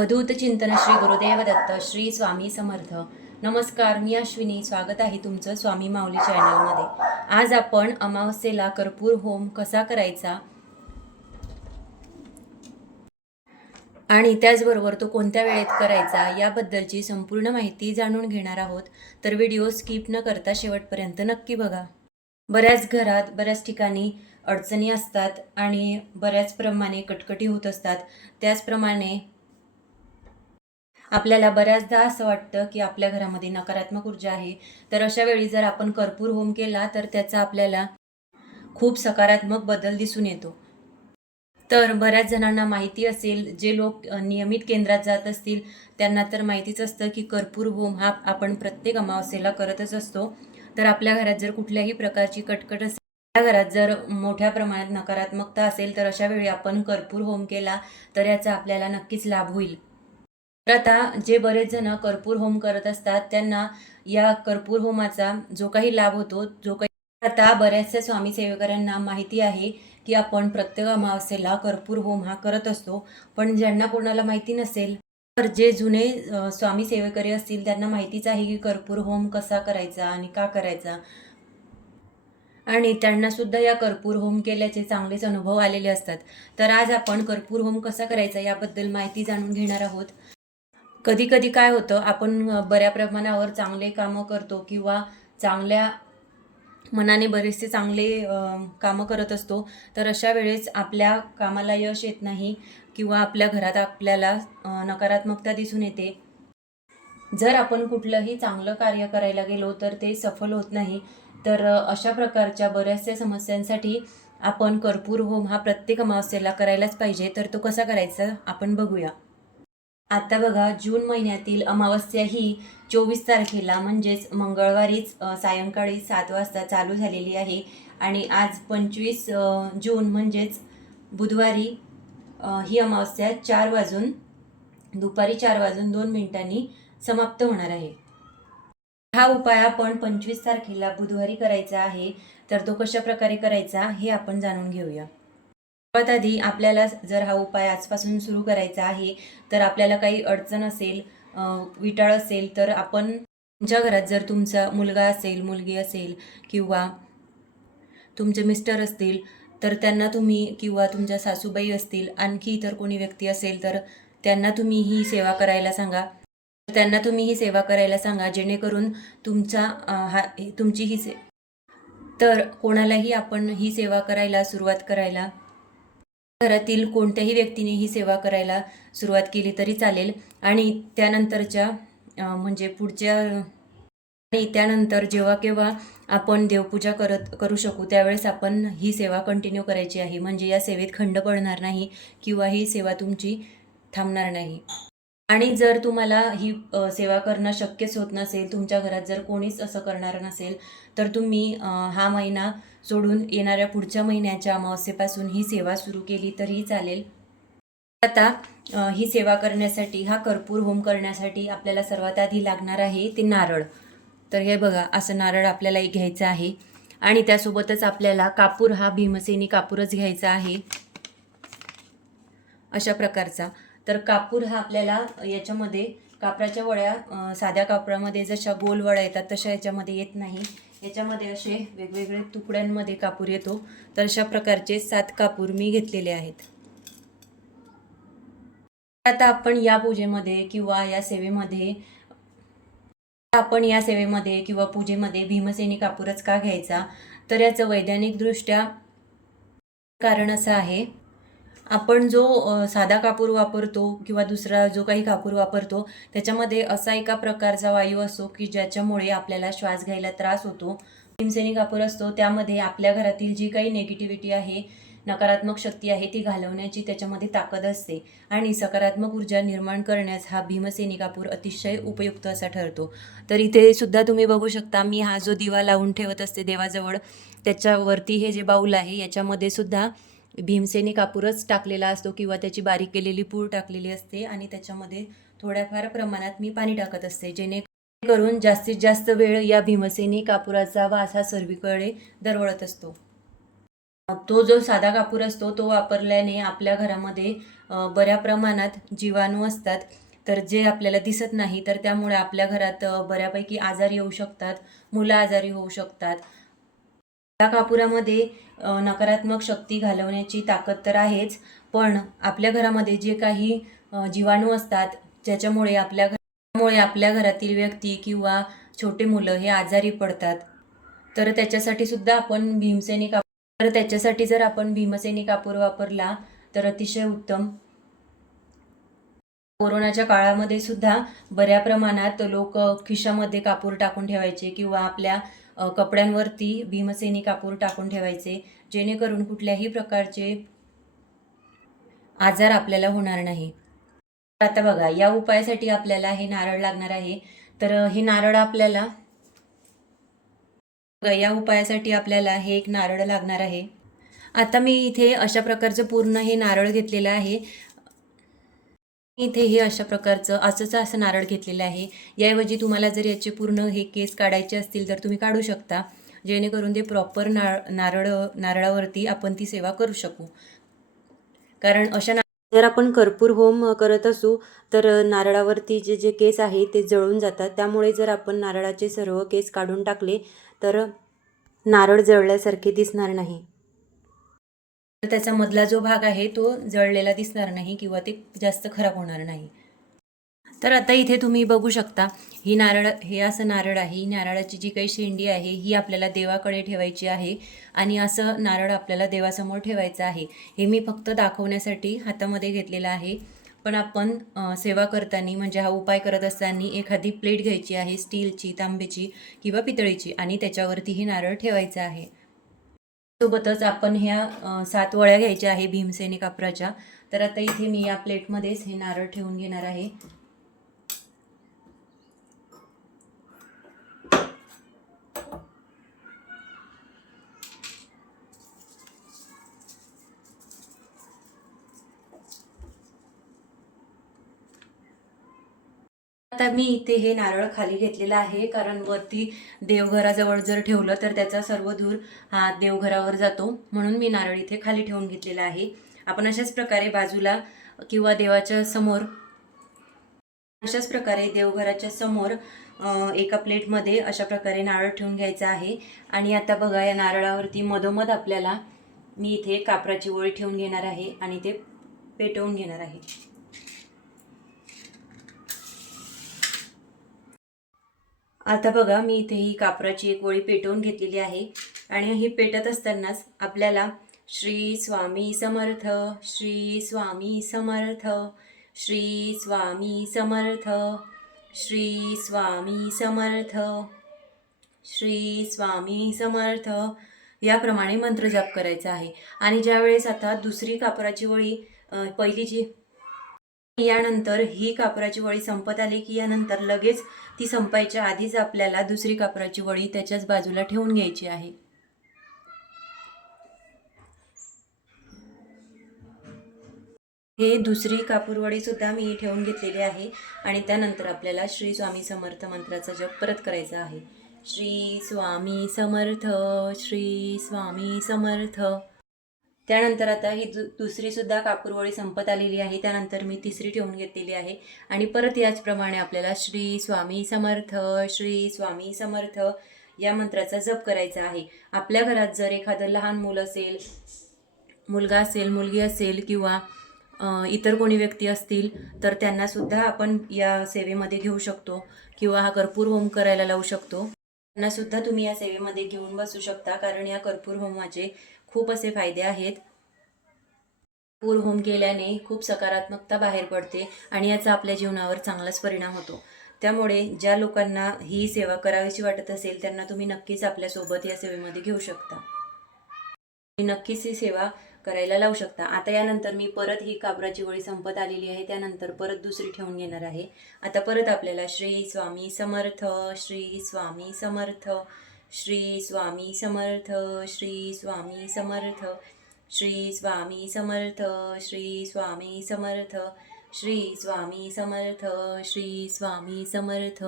अवधूत चिंतन श्री गुरुदेव दत्त श्री स्वामी समर्थ. नमस्कार मी अश्विनी. स्वागत आहे तुमचं स्वामी माऊली चॅनलमध्ये. आज आपण अमावस्येला कर्पूर होम कसा करायचा? आणि त्याचबरोबर तो कोणत्या वेळेत करायचा याबद्दलची संपूर्ण माहिती जाणून घेणार आहोत. तर व्हिडिओ स्किप न करता शेवटपर्यंत नक्की बघा. बऱ्याच घरात बऱ्याच ठिकाणी अडचणी असतात आणि बऱ्याच प्रमाणे कटकटी होत असतात. त्याचप्रमाणे आपल्याला बऱ्याचदा असं वाटतं की आपल्या घरामध्ये नकारात्मक ऊर्जा आहे. तर अशा वेळी जर आपण कर्पूर होम केला तर त्याचा आपल्याला खूप सकारात्मक बदल दिसून येतो. तर बऱ्याच जणांना माहिती असेल जे लोक नियमित केंद्रात जात असतील त्यांना तर माहितीच असतं की कर्पूर होम हा आपण प्रत्येक अमावस्येला करतच असतो. तर आपल्या घरात जर कुठल्याही प्रकारची कटकट असेल आपल्या घरात जर मोठ्या प्रमाणात नकारात्मकता असेल तर अशा वेळी आपण कर्पूर होम केला तर याचा आपल्याला नक्कीच लाभ होईल. तर आता जे बरेच जण कर्पूर होम करत असतात त्यांना या कर्पूर होमाचा जो काही लाभ होतो जो काही आता बऱ्याचशा स्वामी सेवेकऱ्यांना माहिती आहे की आपण प्रत्येक अमावस्येला कर्पूर होम हा करत असतो. पण ज्यांना कोणाला माहिती नसेल तर जे जुने स्वामी सेवेकरी असतील त्यांना माहितीच आहे की कर्पूर होम कसा करायचा आणि का करायचा. आणि त्यांना सुद्धा या कर्पूर होम केल्याचे चांगलेच अनुभव आलेले असतात. तर आज आपण कर्पूर होम कसा करायचा याबद्दल माहिती जाणून घेणार आहोत. कधी कधी काय होतं आपण बऱ्या प्रमाणावर चांगले कामं करतो किंवा चांगल्या मनाने बरेचसे चांगले कामं करत असतो तर अशा वेळेस आपल्या कामाला यश येत नाही किंवा आपल्या घरात आपल्याला नकारात्मकता दिसून येते. जर आपण कुठलंही चांगलं कार्य करायला गेलो तर ते सफल होत नाही. तर अशा प्रकारच्या बऱ्याचशा समस्यांसाठी आपण कर्पूर होम हा प्रत्येक अमावस्येला करायलाच पाहिजे. तर तो कसा करायचा आपण बघूया. आता बघा जून महिन्यातील अमावस्या ही चोवीस तारखेला म्हणजेच मंगळवारीच सायंकाळी सात वाजता चालू झालेली आहे. आणि आज पंचवीस जून म्हणजेच बुधवारी ही अमावस्या चार वाजून दुपारी चार वाजून दोन मिनिटांनी समाप्त होणार आहे. हा उपाय आपण पंचवीस तारखेला बुधवारी करायचा आहे. तर तो कशा प्रकारे करायचा हे आपण जाणून घेऊया. सर्वात आधी आपल्याला जर हा उपाय आजपासून सुरू करायचा आहे तर आपल्याला काही अडचण असेल विटाळ असेल तर आपण तुमच्या घरात जर तुमचा मुलगा असेल मुलगी असेल किंवा तुमचे मिस्टर असतील तर त्यांना तुम्ही किंवा तुमच्या सासूबाई असतील आणखी इतर कोणी व्यक्ती असेल तर त्यांना तुम्ही ही सेवा करायला सांगा. त्यांना तुम्ही ही सेवा करायला सांगा जेणेकरून तुमचा हा तुमची ही से तर कोणालाही आपण ही सेवा करायला सुरुवात करायला घरातील कोणत्याही व्यक्तीने ही सेवा करायला सुरुवात केली तरी चालेल. आणि त्यानंतरच्या म्हणजे पुढच्या आणि त्यानंतर जेव्हा केव्हा आपण देवपूजा करत करू शकू त्यावेळेस आपण ही सेवा कंटिन्यू करायची आहे. म्हणजे या सेवेत खंड पडणार नाही किंवा ही सेवा तुमची थांबणार नाही. आणि जर तुम्हाला ही सेवा करणं शक्यच होत नसेल तुमच्या घरात जर कोणीच असं करणार नसेल तर तुम्ही हा महिना सोडून येणाऱ्या पुढच्या महिन्याच्या अमावस्येपासून ही सेवा सुरू केली तरीही चालेल. आता ही सेवा करण्यासाठी हा कर्पूर होम करण्यासाठी आपल्याला सर्वात आधी लागणार आहे ते नारळ. तर हे बघा असं नारळ आपल्याला एक घ्यायचं आहे. आणि त्यासोबतच आपल्याला कापूर हा भीमसेनी कापूरच घ्यायचा आहे. अशा प्रकारचा. तर कापूर हा आपल्याला याच्यामध्ये कापराच्या वड्या साध्या कापरामध्ये जशा गोल वड्या येतात तशा याच्यामध्ये येत नाही. याच्यामध्ये असे वेगवेगळे तुकड्यांमध्ये कापूर येतो. तर अशा प्रकारचे सात कापूर मी घेतलेले आहेत. आता आपण या पूजेमध्ये किंवा या सेवेमध्ये आपण या सेवेमध्ये किंवा पूजेमध्ये भीमसेनी कापूरच का घ्यायचा? तर याचं वैज्ञानिकदृष्ट्या कारण असं आहे आपण जो साधा कापूर वापरतो किंवा दुसरा जो काही कापूर वापरतो त्याच्यामध्ये असा एका प्रकारचा वायू असतो की ज्याच्यामुळे आपल्याला श्वास घ्यायला त्रास होतो. भीमसेनी कापूर असतो त्यामध्ये आपल्या घरातील जी काही निगेटिव्हिटी आहे नकारात्मक शक्ती आहे ती घालवण्याची त्याच्यामध्ये ताकद असते. आणि सकारात्मक ऊर्जा निर्माण करण्यास हा भीमसेनी कापूर अतिशय उपयुक्त असा ठरतो. तर इथे सुद्धा तुम्ही बघू शकता मी हा जो दिवा लावून ठेवत असते देवाजवळ त्याच्यावरती हे जे बाऊल आहे याच्यामध्ये सुद्धा भीमसेनी कापूरच टाकलेला असतो किंवा त्याची बारीक केलेली पूड टाकलेली असते आणि त्याच्यामध्ये थोड्याफार प्रमाणात मी पाणी टाकत असते. जेणेकरून जास्तीत जास्त वेळ या भीमसेनी कापुराचा वास हा सर्वीकडे दरवळत असतो. तो जो साधा कापूर असतो तो वापरल्याने आपल्या घरामध्ये बऱ्या प्रमाणात जीवाणू असतात. तर जे आपल्याला दिसत नाही तर त्यामुळे आपल्या घरात बऱ्यापैकी आजार येऊ शकतात मुलं आजारी होऊ शकतात. त्या कापुरामध्ये नकारात्मक शक्ती घालवण्याची ताकद तर आहेच पण आपल्या घरामध्ये जे काही जीवाणू असतात ज्याच्यामुळे आपल्या घरामुळे आपल्या घरातील व्यक्ती किंवा छोटे मुलं हे आजारी पडतात. तर त्याच्यासाठी सुद्धा आपण भीमसेनी कापूर तर त्याच्यासाठी जर आपण भीमसेनी कापूर वापरला तर अतिशय उत्तम. कोरोनाच्या काळामध्ये सुद्धा बऱ्या प्रमाणात लोक खिशामध्ये कापूर टाकून ठेवायचे किंवा आपल्या कपड्यांवरती भीमसेनी कापूर टाकून ठेवायचे जेणेकरून कुठल्याही प्रकारचे आजार आपल्याला होणार नाही. आता बघा या उपायासाठी आपल्याला हे नारळ लागणार आहे. तर हे नारळ आपल्याला बघा, या उपायासाठी आपल्याला हे एक नारळ लागणार आहे. आता मी इथे अशा प्रकारचं पूर्ण हे नारळ घेतलेलं आहे. इथे हे अशा प्रकारचं असंच असं नारळ घेतलेलं आहे. याऐवजी तुम्हाला जर याचे पूर्ण हे केस काढायचे असतील तर तुम्ही काढू शकता. जेणेकरून ते प्रॉपर नाळ नारळ नारळावरती आपण ती सेवा करू शकू. कारण अशा ना जर आपण कर्पूर होम करत असू तर नारळावरती जे जे केस आहे ते जळून जातात. त्यामुळे जर आपण नारळाचे सर्व केस काढून टाकले तर नारळ जळल्यासारखे दिसणार नाही. तर त्याचा मधला जो भाग आहे तो जळलेला दिसणार नाही किंवा ते जास्त खराब होणार नाही. तर आता इथे तुम्ही बघू शकता ही नारळ हे असं नारळ आहे ही नारळाची जी काही शेंडी आहे ही आपल्याला देवाकडे ठेवायची आहे आणि असं नारळ आपल्याला देवासमोर ठेवायचं आहे. हे मी फक्त दाखवण्यासाठी हातामध्ये घेतलेलं आहे. पण आपण सेवा करताना म्हणजे हा उपाय करत असताना एखादी प्लेट घ्यायची आहे स्टीलची तांब्याची किंवा पितळीची आणि त्याच्यावरती हे नारळ ठेवायचं आहे. सोबतच आपण ह्या सात वळ्या घ्यायच्या आहे भीमसेनी कापराच्या तर आता इथे मी या प्लेटमध्येच हे नारळ ठेवून घेणार आहे. आता मी इथे हे नारळ खाली घेतलेलं आहे कारण वरती देवघराजवळ जर ठेवलं तर त्याचा सर्व धूर हा देवघरावर जातो. म्हणून मी नारळ इथे खाली ठेवून घेतलेला आहे. आपण अशाच प्रकारे बाजूला किंवा देवाच्या समोर अशाच प्रकारे देवघराच्या समोर एका प्लेटमध्ये अशा प्रकारे नारळ ठेवून घ्यायचा आहे. आणि आता बघा या नारळावरती मधोमध आपल्याला मी इथे कापराची वळी ठेवून घेणार आहे आणि ते पेटवून घेणार आहे. आता बघा मी इथे ही कापराची एक ओळी पेटवून घेतलेली आहे. आणि ही पेटत असतानाच आपल्याला श्री स्वामी समर्थ श्री स्वामी समर्थ श्री स्वामी समर्थ श्री स्वामी समर्थ श्री स्वामी समर्थ याप्रमाणे मंत्र जाप करायचा आहे. आणि ज्यावेळेस आता दुसरी कापराची वळी पहिली जी यानंतर ही कापराची वळी संपत आली की यानंतर लगेच ती संपायच्या आधीच आपल्याला दुसरी कापराची वळी त्याच्याच बाजूला ठेवून घ्यायची आहे. हे दुसरी कापूरवडी सुद्धा मी ठेवून घेतलेली आहे आणि त्यानंतर आपल्याला श्री स्वामी समर्थ मंत्राचा जप परत करायचा आहे. श्री स्वामी समर्थ श्री स्वामी समर्थ. त्यानंतर आता ही दु दुसरी सुद्धा कापूरवळी संपत आलेली आहे. त्यानंतर मी तिसरी ठेवून घेतलेली आहे. आणि परत याचप्रमाणे आपल्याला श्री स्वामी समर्थ श्री स्वामी समर्थ या मंत्राचा जप करायचा आहे. आपल्या घरात जर एखादं लहान मुलं असेल मुलगा असेल मुलगी असेल किंवा इतर कोणी व्यक्ती असतील तर त्यांनासुद्धा आपण या सेवेमध्ये घेऊ शकतो किंवा हा कर्पूर होम करायला लावू शकतो. त्यांनासुद्धा तुम्ही या सेवेमध्ये घेऊन बसू शकता कारण या कर्पूर होमाचे खूप असे फायदे आहेत. पूर होम केल्याने खूप सकारात्मकता बाहेर पडते आणि याचा आपल्या जीवनावर चांगलाच परिणाम होतो. त्यामुळे ज्या लोकांना ही सेवा करावीशी वाटत असेल त्यांना तुम्ही नक्कीच आपल्यासोबत या सेवेमध्ये घेऊ शकता. तुम्ही नक्कीच ही सेवा करायला लावू शकता. आता यानंतर मी परत ही काबराची वळी संपत आलेली आहे. त्यानंतर परत दुसरी ठेवून घेणार आहे. आता परत आपल्याला श्री स्वामी समर्थ श्री स्वामी समर्थ. श्री स्वामी समर्थ श्री स्वामी समर्थ श्री स्वामी समर्थ श्री स्वामी समर्थ श्री स्वामी समर्थ श्री स्वामी समर्थ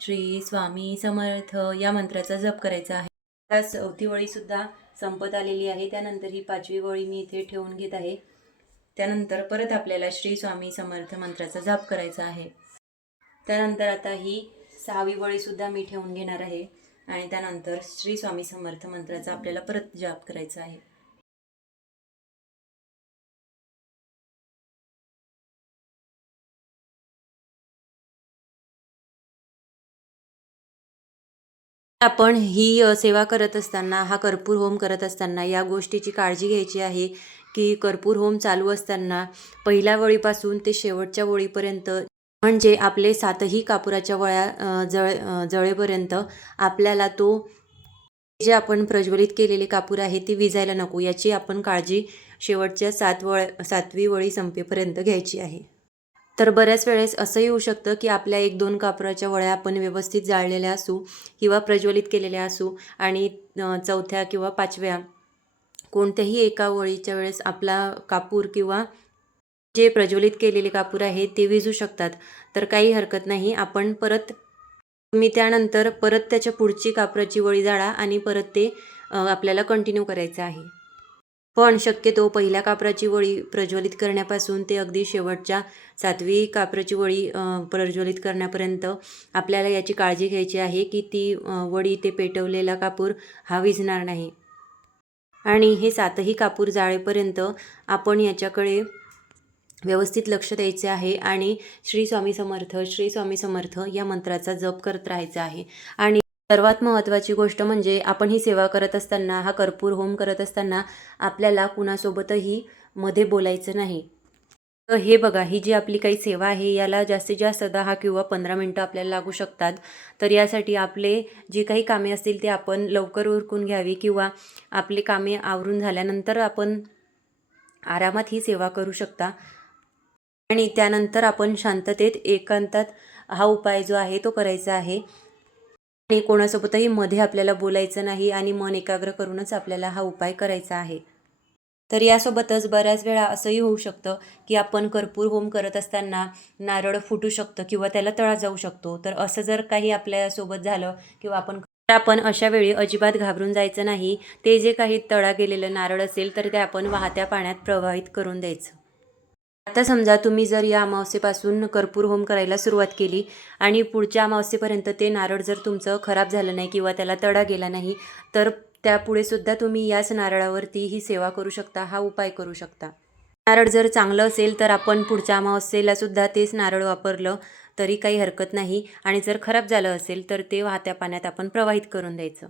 श्री स्वामी समर्थ. या मंत्राचा जप करायचा आहे. त्या चौथी वळी सुद्धा संपत आलेली आहे. त्यानंतर ही पाचवी वळी मी इथे ठेवून घेत आहे. त्यानंतर परत आपल्याला श्री स्वामी समर्थ मंत्राचा जाप करायचा आहे. त्यानंतर आता ही सहावी वळीसुद्धा मी ठेवून घेणार आहे. आणि त्यानंतर श्री स्वामी समर्थ मंत्राचा आपल्याला परत जाप करायचा आहे. आपण ही सेवा करत असताना हा कर्पूर होम करत असताना या गोष्टीची काळजी घ्यायची आहे की कर्पूर होम चालू असताना पहिल्या वळीपासून ते शेवटच्या वळीपर्यंत म्हणजे आपले सातही कापुराच्या वळ्या जळ जळेपर्यंत आपल्याला तो जे आपण प्रज्वलित केलेले कापूर आहे ते विजायला नको याची आपण काळजी शेवटच्या सात वळ सातवी वळी संपेपर्यंत घ्यायची आहे. तर बऱ्याच वेळेस असंही होऊ शकतं की आपल्या एक दोन कापराच्या वळ्या आपण व्यवस्थित जाळलेल्या असू किंवा प्रज्वलित केलेल्या असू आणि चौथ्या किंवा पाचव्या कोणत्याही एका वळीच्या वेळेस आपला कापूर किंवा जे प्रज्वलित केलेले कापूर आहे ते विजू शकतात. तर काही हरकत नाही आपण परत तुम्ही त्यानंतर परत त्याच्या पुढची कापराची वळी जाळा आणि परत ते आपल्याला कंटिन्यू करायचं आहे. पण शक्यतो पहिल्या कापराची वळी प्रज्वलित करण्यापासून ते अगदी शेवटच्या सातवी कापराची वळी प्रज्वलित करण्यापर्यंत आपल्याला याची काळजी घ्यायची आहे की ती वडी ते पेटवलेला कापूर हा विझणार नाही. आणि हे सातही कापूर जाळेपर्यंत आपण याच्याकडे व्यवस्थित लक्ष द्यायचे आहे आणि श्री स्वामी समर्थ श्री स्वामी समर्थ या मंत्राचा जप करत राहायचा आहे. आणि सर्वात महत्त्वाची गोष्ट म्हणजे आपण ही सेवा करत असताना हा कर्पूर होम करत असताना आपल्याला कुणासोबतही मध्ये बोलायचं नाही. तर हे बघा ही जी आपली काही सेवा आहे याला जास्तीत जास्त दहा किंवा पंधरा मिनटं आपल्याला लागू शकतात. तर यासाठी आपले जी काही कामे असतील ते आपण लवकर उरकून घ्यावी किंवा आपले कामे आवरून झाल्यानंतर आपण आरामात ही सेवा करू शकता. आणि त्यानंतर आपण शांततेत एकांतात हा उपाय जो आहे तो करायचा आहे. आणि कोणासोबतही मध्ये आपल्याला बोलायचं नाही आणि मन एकाग्र करूनच आपल्याला हा उपाय करायचा आहे. तर यासोबतच बऱ्याच वेळा असंही होऊ शकतं की आपण कर्पूर होम करत असताना नारळ फुटू शकतं किंवा त्याला तळा जाऊ शकतो. तर असं जर काही आपल्यासोबत झालं किंवा आपण तर आपण अशा वेळी अजिबात घाबरून जायचं नाही. ते जे काही तळा गेलेलं नारळ असेल तर ते आपण वाहत्या पाण्यात प्रवाहित करून द्यायचं. आता समजा तुम्ही जर या अमावस्येपासून कर्पूर होम करायला सुरुवात केली आणि पुढच्या अमावस्येपर्यंत ते नारळ जर तुमचं खराब झालं नाही किंवा त्याला तडा गेला नाही तर त्यापुढे सुद्धा तुम्ही याच नारळावरती ही सेवा करू शकता हा उपाय करू शकता. नारळ जर चांगलं असेल तर आपण पुढच्या अमावस्येला सुद्धा तेच नारळ वापरलं तरी काही हरकत नाही आणि जर खराब झालं असेल तर ते वाहत्या पाण्यात आपण प्रवाहित करून द्यायचं.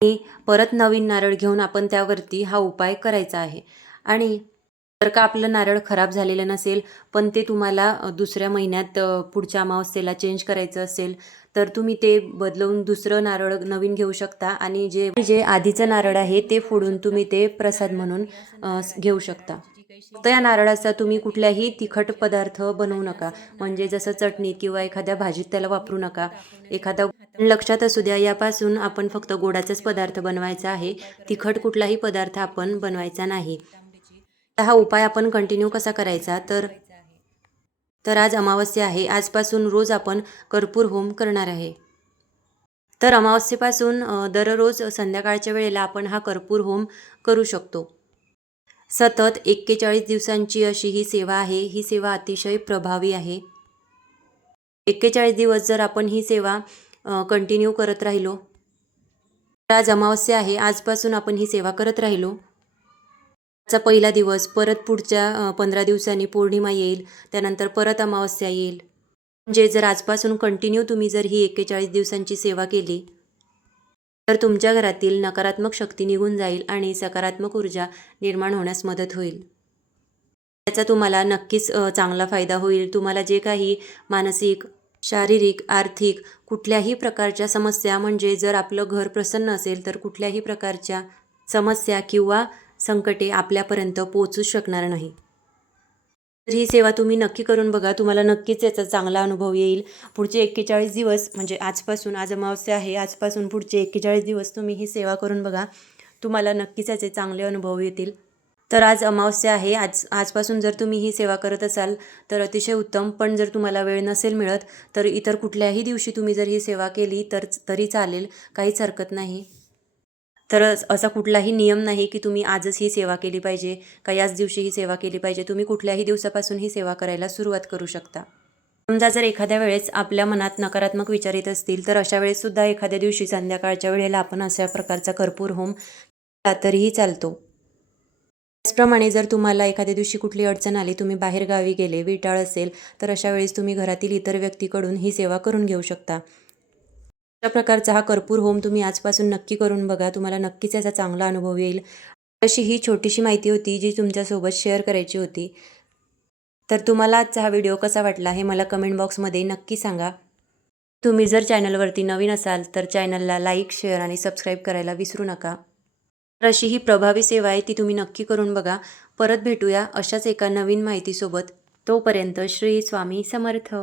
आणि परत नवीन नारळ घेऊन आपण त्यावरती हा उपाय करायचा आहे. आणि जर का आपलं नारळ खराब झालेलं नसेल पण ते तुम्हाला दुसऱ्या महिन्यात पुढच्या अमावस्येला चेंज करायचं असेल तर तुम्ही ते बदलवून दुसरं नारळ नवीन घेऊ शकता आणि जे जे आधीचं नारळ आहे ते फोडून तुम्ही ते प्रसाद म्हणून घेऊ शकता. फक्त या नारळाचा तुम्ही कुठल्याही तिखट पदार्थ बनवू नका. म्हणजे जसं चटणीत किंवा एखाद्या भाजीत त्याला वापरू नका. एखादा लक्षात असू द्या यापासून आपण फक्त गोडाचाच पदार्थ बनवायचा आहे. तिखट कुठलाही पदार्थ आपण बनवायचा नाही. हा उपाय आपण कंटिन्यू कसा करायचा? तर तर आज अमावस्या आहे. आजपासून रोज आपण कर्पूर होम करणार आहे. तर अमावस्येपासून दररोज संध्याकाळच्या वेळेला आपण हा कर्पूर होम करू शकतो. सतत एक्केचाळीस दिवसांची अशी ही सेवा आहे. ही सेवा अतिशय प्रभावी आहे. एक्केचाळीस दिवस जर आपण ही सेवा कंटिन्यू करत राहिलो तर आज अमावस्या आहे. आजपासून आपण ही सेवा करत राहिलो. चा पहिला दिवस परत पुढच्या पंधरा दिवसांनी पौर्णिमा येईल त्यानंतर परत अमावस्या येईल. म्हणजे जर आजपासून कंटिन्यू तुम्ही जर ही एक्केचाळीस दिवसांची सेवा केली तर तुमच्या घरातील नकारात्मक शक्ती निघून जाईल आणि सकारात्मक ऊर्जा निर्माण होण्यास मदत होईल. त्याचा तुम्हाला नक्कीच चांगला फायदा होईल. तुम्हाला जे काही मानसिक शारीरिक आर्थिक कुठल्याही प्रकारच्या समस्या म्हणजे जर आपलं घर प्रसन्न असेल तर कुठल्याही प्रकारच्या समस्या किंवा संकटे आपल्यापर्यंत पोचू शकणार नाही. तर ही सेवा तुम्ही नक्की करून बघा. तुम्हाला नक्कीच याचा चांगला अनुभव येईल. पुढचे एक्केचाळीस दिवस म्हणजे आजपासून आज अमावस्या आहे आजपासून पुढचे एक्केचाळीस दिवस तुम्ही ही सेवा करून बघा. तुम्हाला नक्कीच याचे चांगले अनुभव येतील. तर आज अमावस्या आहे. आज आजपासून जर तुम्ही ही सेवा करत असाल तर अतिशय उत्तम. पण जर तुम्हाला वेळ नसेल मिळत तर इतर कुठल्याही दिवशी तुम्ही जर ही सेवा केली तर तरी चालेल. काहीच हरकत नाही. तर असा कुठलाही नियम नाही की तुम्ही आजच ही सेवा केली पाहिजे का याच दिवशी ही सेवा केली पाहिजे. तुम्ही कुठल्याही दिवसापासून ही सेवा करायला सुरुवात करू शकता. समजा जर एखाद्या वेळेस आपल्या मनात नकारात्मक विचार येत असतील तर अशा वेळेससुद्धा एखाद्या दिवशी संध्याकाळच्या वेळेला आपण अशा प्रकारचा कर्पूर होम तरीही चालतो. त्याचप्रमाणे जर तुम्हाला एखाद्या दिवशी कुठली अडचण आली तुम्ही बाहेर गावी गेले विटाळ असेल तर अशा वेळेस तुम्ही घरातील इतर व्यक्तीकडून ही सेवा करून घेऊ शकता. अशा प्रकारचा हा कर्पूर होम तुम्ही आजपासून नक्की करून बघा. तुम्हाला नक्कीच याचा चांगला अनुभव येईल. अशी ही छोटीशी माहिती होती जी तुमच्यासोबत शेअर करायची होती. तर तुम्हाला आजचा हा व्हिडिओ कसा वाटला हे मला कमेंट बॉक्समध्ये नक्की सांगा. तुम्ही जर चॅनलवरती नवीन असाल तर चॅनलला लाईक शेअर आणि सबस्क्राईब करायला विसरू नका. तर अशी ही प्रभावी सेवा आहे ती तुम्ही नक्की करून बघा. परत भेटूया अशाच एका नवीन माहितीसोबत. तोपर्यंत श्री स्वामी समर्थ.